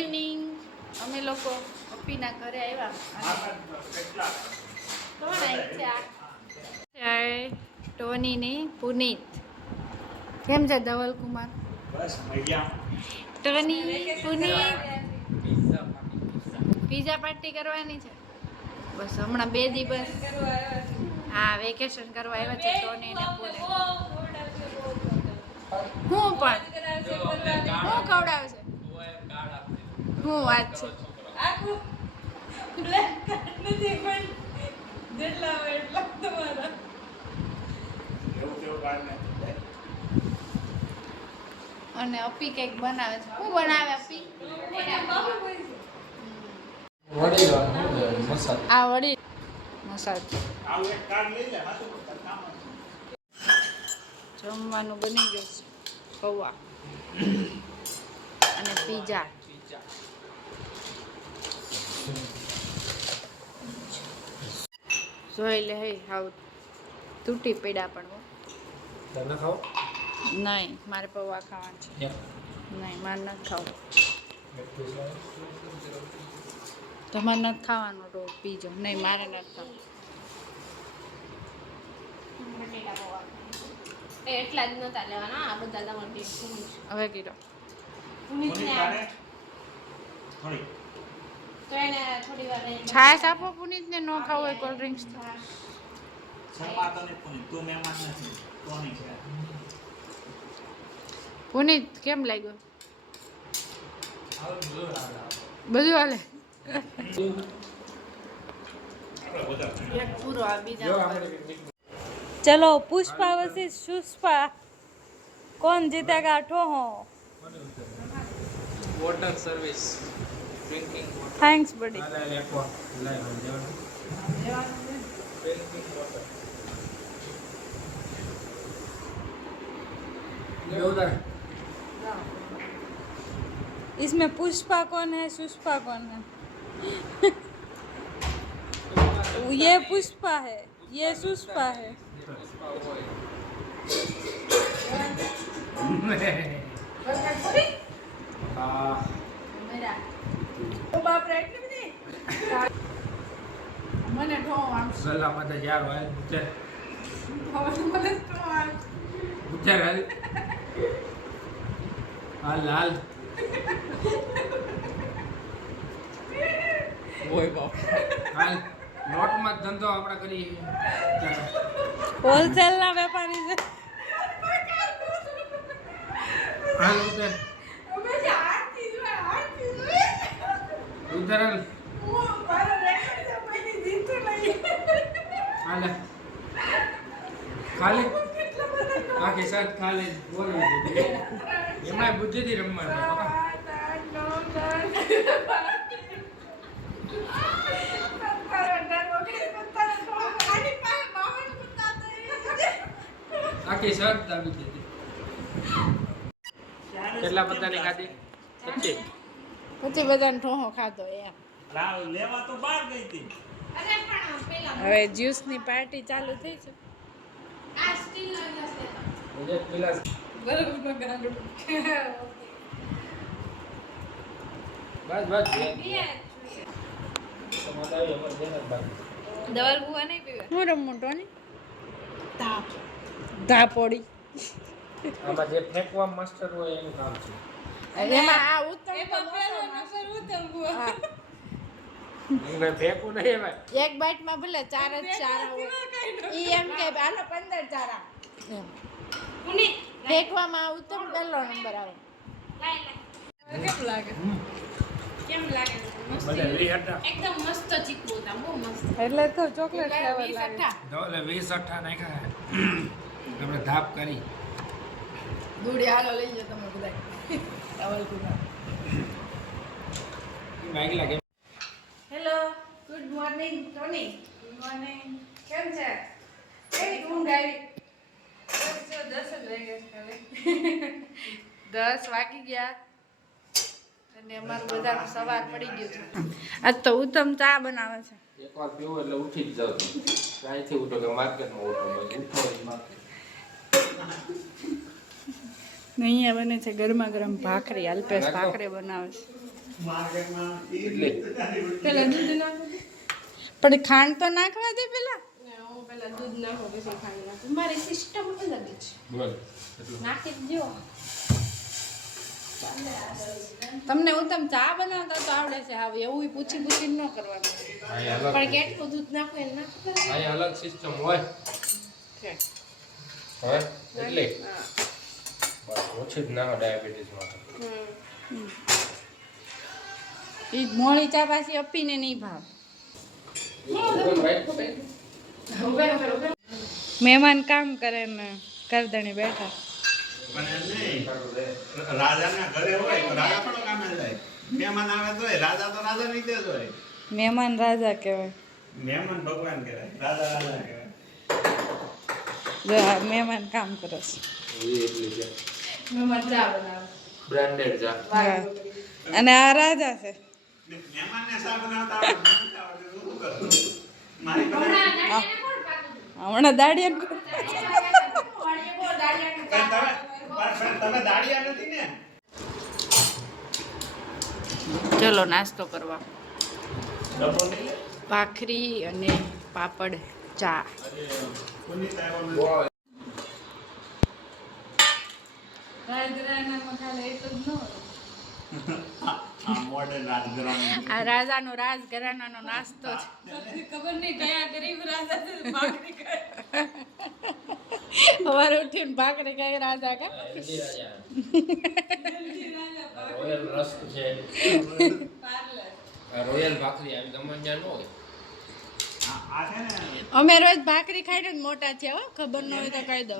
Evening. અમે લોકો અપ્પીના ઘરે આવ્યા. કોણ આવ્યા છે? ટોની ને પુનીત. કેમ છે ધવલ કુમાર? બસ મજા. ટોની પુનીત પીઝા પાર્ટી કરવાની છે. બસ હમણાં 2 દિવસ હા વેકેશન કરવા આવ્યા છે ટોની ને પુનીત. હું પણ હું ખવડાવશે? શું વાત છે? અને અપી કંઈક બનાવે છે. શું બનાવે અપી? આ વડી મસાજ. જમવાનું બની ગયું છે. પૌવા અને પીઝા. જોઈ લે હે હાવ તૂટી પડ્યા પણ તમે ખાઓ? નહીં મારે પૌવા ખાવાનું છે. નહીં મારે નથી ખાવું. તમારે નથી ખાવાનો રોજ પીઝો? નહીં મારે નથી ખાવું. એટલા જ નતા લેવાના આ બધા તમારે હવે કીધો તો એને થોડી વાર છાશ આપો પુનીત ને. નો ખાવું હોય કોલ્ડ ડ્રિંક્સ તો. પુનીત કેમ લાગ્યો? બધું હાલે. એક પૂરો આ બીજા. चलो पुष्पा वर्सेस शुष्पा कौन जीतेगा ठोहो? वाटर सर्विस ड्रिंकिंग थैंक्स बड़ी. इसमें पुष्पा कौन है शुष्पा कौन है? ये पुष्पा है ये शुष्पा है. મને ઠો આમ સલામત યાર હોય ઉચર મને ઠો આમ ઉચર હાલ હાલ ઓય બાપ હાલ નોટ માં ધંધો આપણે કરી હોલસેલ ના વેપારી છે. હાલ ઉતર ઉતર હાલ ખાલી આખી સાથ ખાલી બોલી એમાં બુદ્ધિથી રમવાનું આખી શર્ટ દાબી દીધી. કેટલા બધાની ખાધી? 25 બધાને ઠોહો ખાધો એમ. લેવા તો બહાર ગઈ હતી. અરે પણ પેલા હવે જ્યુસ ની પાર્ટી ચાલુ થઈ છે. આ સ્ટીલ નો ગ્લાસ લેતો મુજે પેલા બરોબર ગાંડું. બસ બસ બે તમારે આવી અમાર જેને બાકી દવાલ બુઆ નહીં પીવે. હું રમું ટોની? ધાપોડી. આમાં જે ફેંકવા માસ્ટર હોય એનું કામ છે. એમાં આ ઉત્તમ એમાં પેલો નંબર ઉત્તમ બુઆ હા. એમાં ફેંકવું નહીં એમાં એક બાઈટ માં ભલે 4 જ ચારા હોય. ઈ એમ કે આનો 15 ચારા એમ. પુની ફેંકવામાં ઉત્તમ પહેલો નંબર આવે. લાય કેમ લાગે? કેમ લાગે? મસ્ત બધા 20 હતા એકદમ મસ્ત ચીકુ હતા બહુ મસ્ત. એટલે તો ચોકલેટ ફ્લેવર લાગે. એટલે 20 અઠ્ઠા નાખ્યા આપણે ધાપ કરી દૂડી હાલો લઈ જાઓ તમે બધા. ટવલ કુના. માઈક લાગે hello good morning Tony. Good morning. કેમ છે? કેવી ઊંઘ આવી? 10 જ વાગ્યા ખાલી. 10 વાગી ગયા અને અમારું બધાનું સવાર પડી ગયું છે. આજ તો ઉત્તમ ચા બનાવે છે. એકવાર પીવું એટલે ઉઠી જ જાવ ત્યાંથી ઉઠો કે માર્કેટમાં ઉઠો બસ ઉઠો જ માર્કેટ અહીંયા બને છે ગરમા ગરમ ભાખરી. અલ્પેશ ભાખરી બનાવે છે. માર્કેટમાં પેલા દૂધ નાખો દે. પણ ખાંડ તો નાખવા દે પેલા. હું પેલા દૂધ નાખો પછી ખાંડ નાખું. મારી સિસ્ટમ અલગ છે. બોલ એટલું નાખી દો. તમને ઉત્તમ ચા બનાવતા તો આવડે છે. હવે એવું પૂછી પૂછીને ન કરવાનું. અહીં અલગ પણ કેટલું દૂધ નાખવું એને નાખવું. અહીં અલગ સિસ્ટમ હોય છે. હોય એટલે હા. બસ ઓછી જ ના હોય ડાયાબિટીસમાં એ મોળી ચા પાછી અપીને નહીં ભાવ. મહેમાન કામ કરે ને કરદણી બેઠા. પણ એમ નહીં. રાજાના ઘરે હોય તો રાજા પણ કામે જાય. મહેમાન આવે તોય રાજા તો રાજા રીતે જ હોય. મહેમાન રાજા કહેવાય. મહેમાન ભગવાન કહેવાય. રાજા રાજા કહેવાય. જો આ મહેમાન કામ કરે છે. એટલી છે મહેમાન ચા બનાવે. બ્રાન્ડેડ ચા હા. અને આ રાજા છે. મહેમાનને શા બનાવતા આવડે? મને નથી આવડતું. તો શું કરું? મારી પાસે હમણાં દાડિયા તમે દાડિયા નથી ને? ચલો નાસ્તો કરવા. ડબ્બો લઈ લે. ભાખરી અને પાપડ ચા. પુનિત આવ્યો નથી. આ મોડર્ન રાજગ્રામ. આ રાજાનો રાજઘરાનાનો નાસ્તો છે. ખબર નહીં કયા ગરીબ રાજા છે ભાખરી ખાય. સવારે ઉઠીને ભાખરી ખાઈ રાજા કા રોયલ રસ્ક છે પાર્લર. રોયલ ભાખરી આવી તમારે ત્યાં ન હોય આ છે ને અમે રોજ ભાખરી ખાઈને જ મોટા છે હો. ખબર ન હોય તો કહી દો.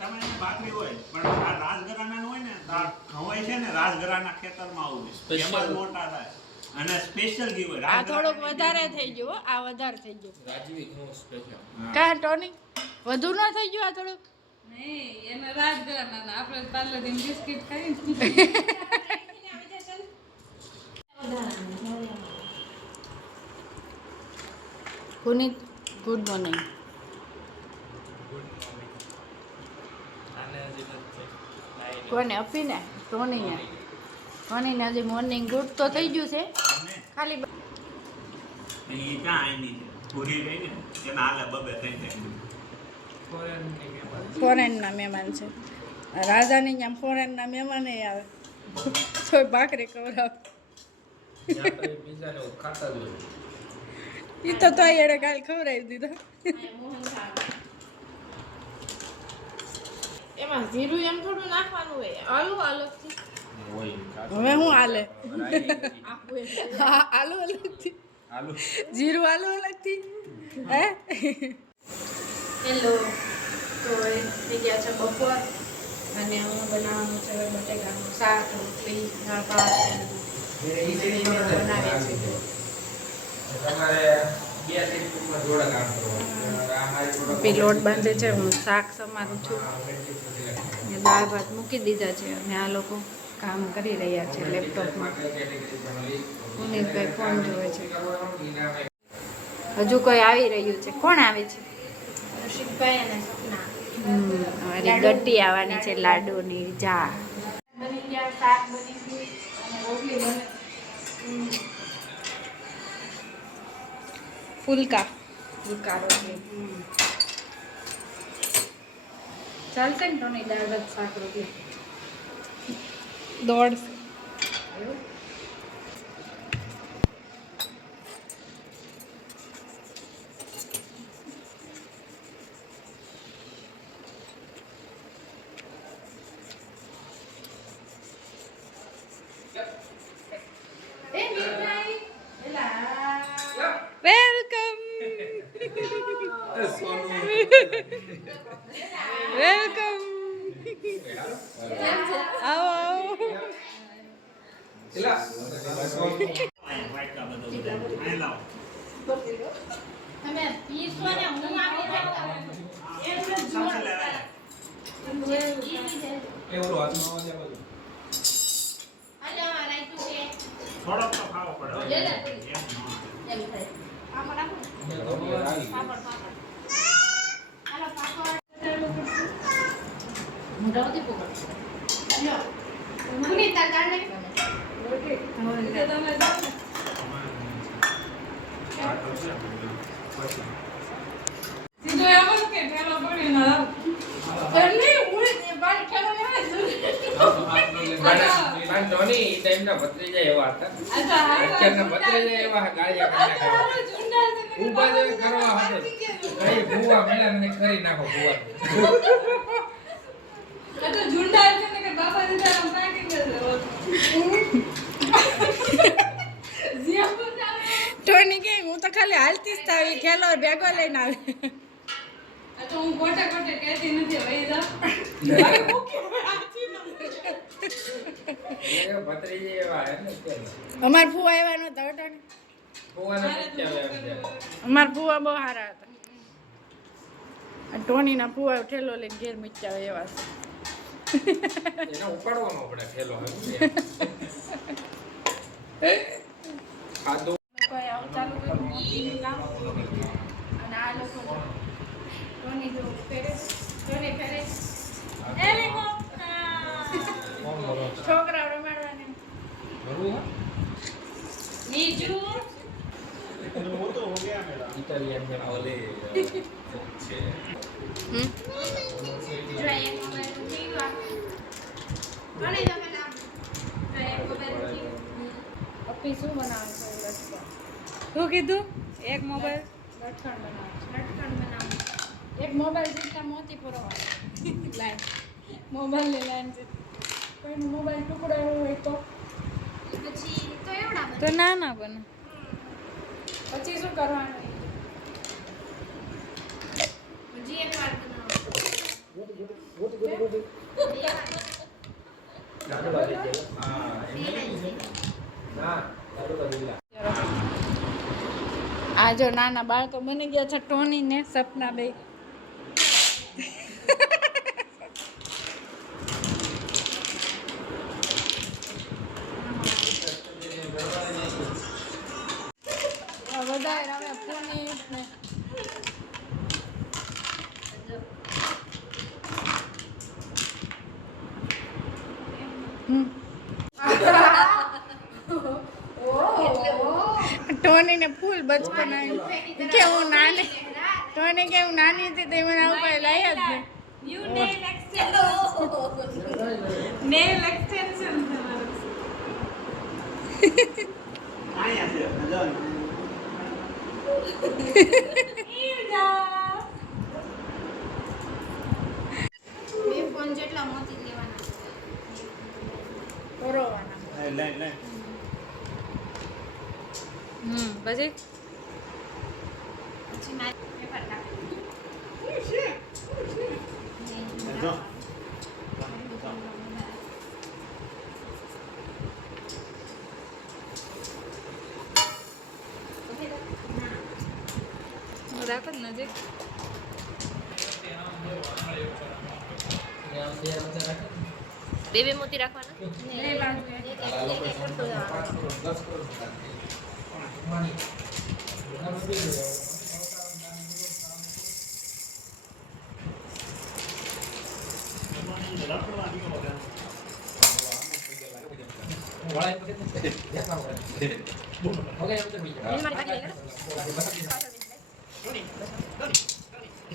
તમારે ભાખરી હોય પણ આ રાજઘરાના હોય ને તો આ ખવાય છે ને રાજઘરાના ખેતરમાં આવું Special. એમાં જ મોટા થાય અને સ્પેશિયલ ઘી હોય. આ થોડુંક વધારે થઈ ગયું હો. આ વધારે થઈ ગયું. રાજવી ઘઉં સ્પેશિયલ કા ટોની વધુ ન થઈ ગયું આ થોડુંક. નહીં એને રાજઘરાના આપણે પાર્લર થી બિસ્કિટ ખાઈ. પુનિત ગુડ મોર્નિંગ. કોને અપીને ટોનીને ટોનીને હજી મોર્નિંગ ગુડ તો થઈ ગયું છે. ખાલી એ ક્યાં આવીની છે પૂરી રહી ને એના હાલે બબે થઈ જાય. ફોરેનના મહેમાન છે. રાજાની ત્યાં ફોરેનના મહેમાન આવે તો ભાખરી ખવડાવે. બીજાને ખાતા જ હોય એ તો તોય એણે કાલ ખવડાવી દીધો. એમાં જીરું એમ થોડું નાખવાનું હોય. આલુ અલગથી હોય હવે હું હાલે આપવું એટલે. આલુ અલગથી આલુ જીરું આલુ અલગથી હે. હેલો. તો એ થઈ ગયા છે બપોર અને હું બનાવવાનું છે બટેકાનું શાક રોટલી દાળ ભાત બનાવે છે. તમારે બે ટીપમાં જોડા કામ કરવાનું પી લોટ બાંધે છે. હું શાક સમારું છું. ને દાળ ભાત મૂકી દીધા છે અને આ લોકો કામ કરી રહ્યા છે લેપટોપમાં. પુનિતભાઈ ફોન જોવે છે. હજુ કોઈ આવી રહ્યું છે. કોણ આવે છે? રસિકભાઈ અને સપના અમારી ગટ્ટી આવવાની છે. લાડુની જા. બની ગયા, શાક બની ગયું અને રોટલી બને. ફુલકા ભૂકા રોટલી. ચાલશે ને તો નહીં દાળ ભાત શાક રોટલી દોડ. Welcome welcome. આવો આવો. વાટકા બધો બધા અહીં લાવો. તમે પીસો ને હું આવી જાઉં. એમ જ સાચી લેવાય. હાલો રાઈતું છે. થોડોક તો ખાવો પડે હો. લે લે. એમ ન હોય. એમ થાય. પાપડ આપો ને. પાપડ. હાલો પાપડ. મોઢા ઉધી પકડ. હાલો. પુનિત તાર કારણે. તો તમે જાઓ ને. સીધો આવો ને કે ઠેલો પડી ના આવો. એટલે ઉડે ને બાર ઠેલો આવે છે. ધોની એ ટાઈમના ભત્રીજા એવા હતા. અચ્છા અત્યારના ભત્રીજા એવા ગાળિયા કરી નાખ્યા. ઊભા જ કરવા હતો. કઈ ભૂવા મેળા મને કરી નાખો ભૂવા. આ તો ઝુંડા છે ને કે બાપા દીધા આમ કાઢી દે. જીયા બોલા. ટોની કે હું તો ખાલી હાલતી જ થાવી ખેલો ભેગો લઈને આવી. આ તો હું કોટે કોટે કહેતી નથી વઈ જા. બાકી મૂકી આછી ન. એ ભત્રીજા એવા હે ને અત્યારે. અમાર ફુવા આવ્યા નતા ઓટાને. ભૂવાના પત્યા એમ છે. અમાર ફુવા બહુ સારા હતા. આ ટોનીના ફુવા ઠેલો લઈને ઘેર મૂક્યા હોય એવા છે. એને ઉપાડવાનો પડે થેલો હે ખાધું લોકોએ આવું ચાલુ કર્યું ઈનું કામ. અને આ લોકો ટોની જો ફેરે ટોની ફેરે એ લેકો છોકરા રમાડવાને નીચું वो तो हो गया मेरा ઇટાલિયન में ઓલે છે અપ્પી શું બનાવે છે લટકણ? શું કીધું? એક મોબાઈલ લટકણ બનાવે છે. લટકણ બનાવે એક મોબાઈલ જેટલા મોતી પુરવા લાઈન મોબાઈલની લાઈન છે. કોઈનો મોબાઈલ ટુકડાયો હોય તો પછી તો એવડા તો ના ના બને. પછી શું કરવાનું? હજી એક વાર બનાવો આ જો નાના બાળકો બની ગયા છે ટોની ને સપના બે. વધારે હવે પુનીત ને ટોની ને ફૂલ બચપન આવ્યું કે હું નાની ટોની કે હું નાની હતી તો મને આવું કઈ લઈ જ નહીં. You nail extension nail extension आया से जान બે ફોન જેટલા મોતી લેવાના પરોવાના. ले ले પછી પછી ના પેપર કાપી जो રાખો જ નજીક. બે બે મોતી રાખવાના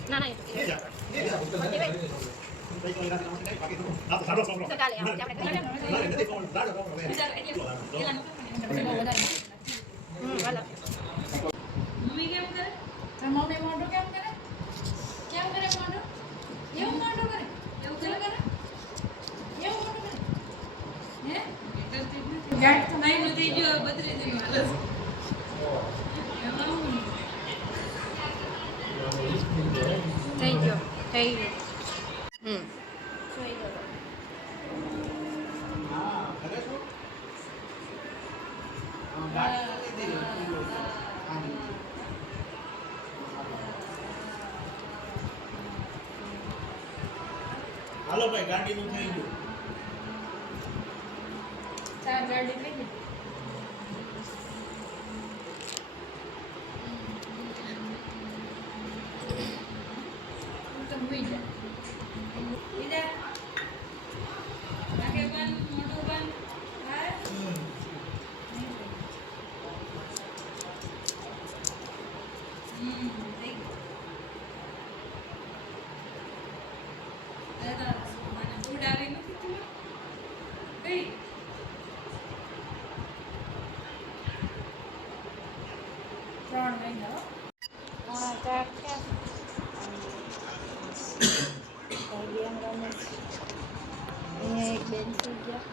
ના ના મમ્મી કેમ કરે? તો મમ્મી મોઢું કેમ કરે? કેમ કરે મોઢું? એવું મોઢું કરે? એવું કેમ કરે? એવું મોઢું કરે? હે? ગાંઠ તો નાઈનું થઈ ગયું, હવે બત્રીજીનું હાલે છે. એમાં હું? થઈ ગયો થઈ ગયો. हां करे तो हां गाड़ी ले दे हालो भाई गाड़ी નું થઈ ગયું ચાર ગાડી થઈ ગઈ. તો હુઈ જા. ઈધર. નાકે બંધ, મોઢું બંધ. હા? 3 મહિના હો. 3:45 થયા. ભાઈ ગેમ રમે છે. અહીંયા એક બેન સુઈ ગયા.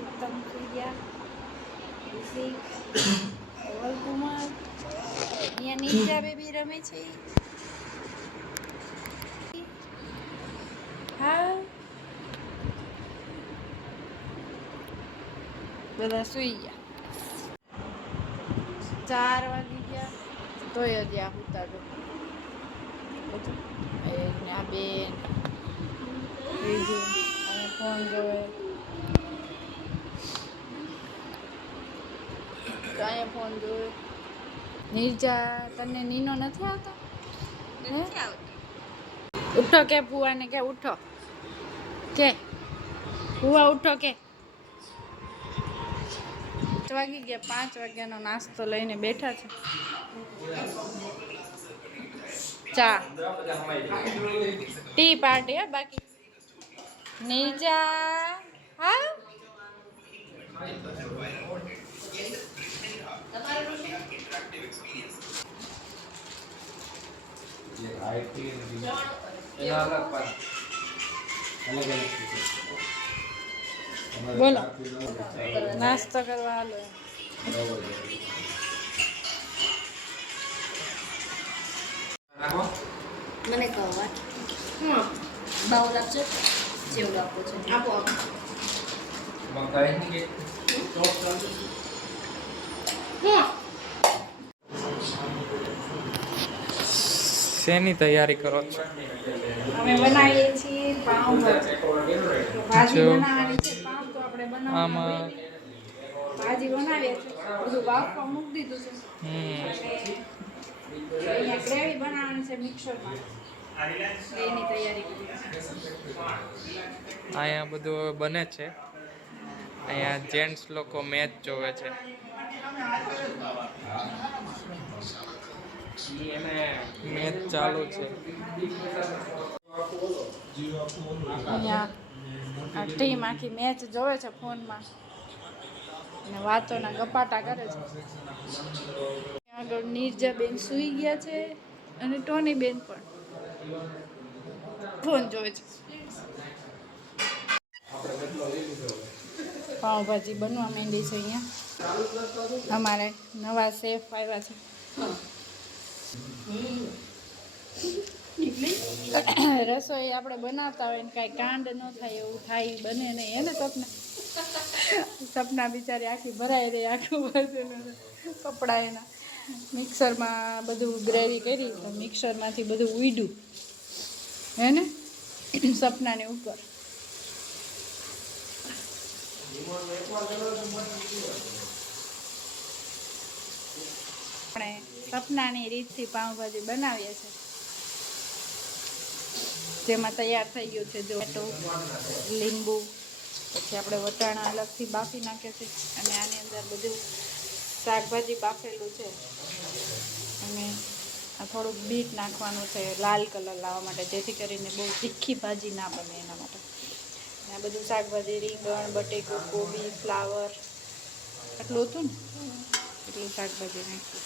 ઉત્તમ સુઈ ગયા. ઋષિ, ધવલકુમાર, અહીંયા નીચા બેબી રમે છે. હા બધા સુઈ ગયા. 4 વાગી ગયા તોય હજી આ ઉતારો આ બેન બીજું અને ફોન જોવે. અહીંયા ફોન જોવે. નિર્જા, તને નીનો નથી આવતો? હે? ઉઠો કે ભુવાને કે ઉઠો કે ભુવા ઉઠો કે 5 વાગી ગયા. 5 વાગ્યાનો નાસ્તો લઈને બેઠા છે. ચા ટી પાર્ટી હે બાકી. નિર્જા હા બોલો નાસ્તો કરવા હાલો. મને કહો વાત બાઉલ આપજો જેવું આપો છો આપો શેની તૈયારી કરો છો? અમે બનાવીએ છીએ પાઉંભાજી. ભાજી બનાવવાની છે. પાઉં તો આપણે બનાવવાનું. ભાજી બનાવીએ છીએ. બધું બાફવા મૂકી દીધું છે. અને અહીંયા ગ્રેવી બનાવવાની છે મિક્સરમાં. એની તૈયારી કરી. અહીંયા બધું બને છે. અહીંયા જેન્ટ્સ લોકો મેચ જોવે છે. મેચ ચાલુ છે. અહીંયા આ ટીમ આખી મેચ જોવે છે ફોનમાં અને વાતોના ગપાટા કરે છે. આગળ નિર્જાબેન સૂઈ ગયા છે અને ટોનીબેન પણ ફોન જોવે છે. પાઉંભાજી બનવા માંડી છે. અહીંયા અમારે નવા શેફ આવ્યા છે. રસોઈ આપણે બનાવતા હોય ને કાંઈ કાંડ ન થાય એવું થાય બને નહીં. એને સપના બિચારી આખી ભરાઈ રહી. આખું બધું કપડાં એના મિક્સરમાં બધું ગ્રેવી કરી તો મિક્સરમાંથી બધું ઉડ્યું હે ને સપનાની ઉપર. આપણે સપનાની રીતથી પાઉંભાજી બનાવીએ છીએ. જેમાં તૈયાર થઈ ગયું છે જો લીંબુ, પછી આપણે વટાણા અલગથી બાફી નાખે છે અને આની અંદર બધું શાકભાજી બાફેલું છે અને આ થોડુંક બીટ નાખવાનું છે લાલ કલર લાવવા માટે, જેથી કરીને બહુ તીખી ભાજી ના બને એના માટે. અને આ બધું શાકભાજી રીંગણ, બટેકું, કોબી, ફ્લાવર આટલું હતું ને એટલું શાકભાજી નાખ્યું.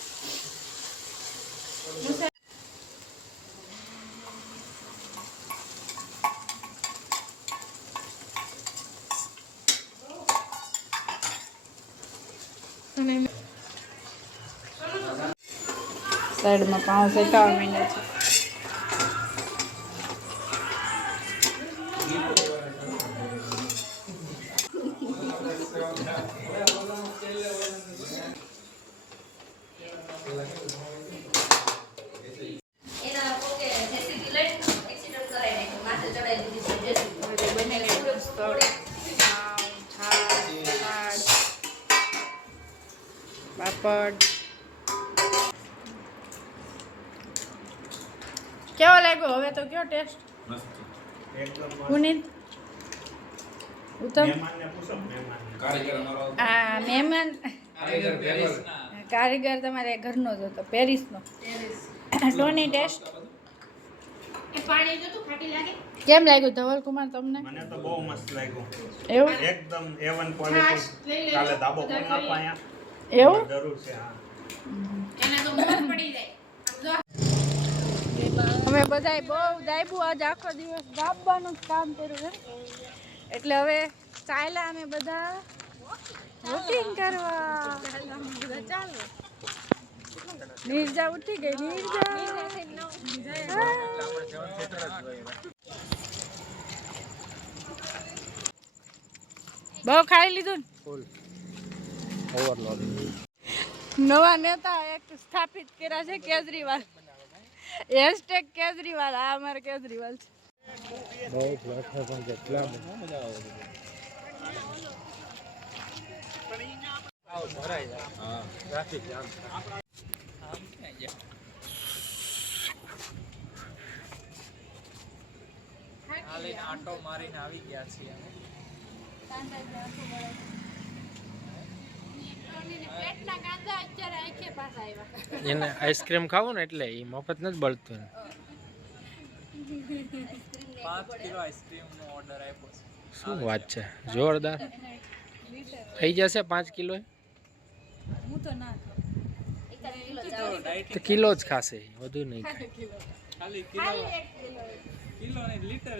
સાઈડમાં પાઉં શેકાવા માંડ્યા છે. એના પોકે જેસીબી લઈને એક્સિડન્ટ કરાવી નાખ્યો માથે ચડાવી દીધી છે જેસીબી બનેલી પાઉં, છાશ, સલાડ, પાપડ. કેવો લાગ્યો હવે તો? કયો ટેસ્ટ? પુનીત, ઉત્તમ. મહેમાનને પૂછો, મહેમાનને. આ મહેમાન કારીગર તમારે ઘરનો જ હતો, પેરિસનો. ટોની ટેસ્ટ એ પાણી જો તું ખાટી લાગે કેમ લાગ્યું ધવલ કુમાર તમને મને તો બહુ મસ્ત લાગ્યું એવું એકદમ A1 ક્વોલિટી કાલે ધાબો પર નાખવા અહીંયા એવું જરૂર છે હા અમે બધાય બહુ દાયબું આજ આખો દિવસ દાબવાનું જ કામ કર્યું છે એટલે હવે ચાલ્યા અમે બધા વોટિંગ કરવા ચાલો નિર્જા ઉઠી ગઈ નિર્જા બહુ ખાઈ લીધું નવા નેતા એક સ્થાપિત કર્યા છે કેજરીવાલ #કેજરીવાલ આ અમારે કેજરીવાલ છે આટો મારીને આવી ગયા છીએ એને આઈસ્ક્રીમ ખાવું ને એટલે એ મફત નથી બળતું 5 કિલો આઈસ્ક્રીમનો ઓર્ડર આપ્યો છે શું વાત છે જોરદાર થઈ જશે 5 કિલો તો કિલો જ ખાશે વધુ નહીં ખાય ખાલી કિલો ને લીટર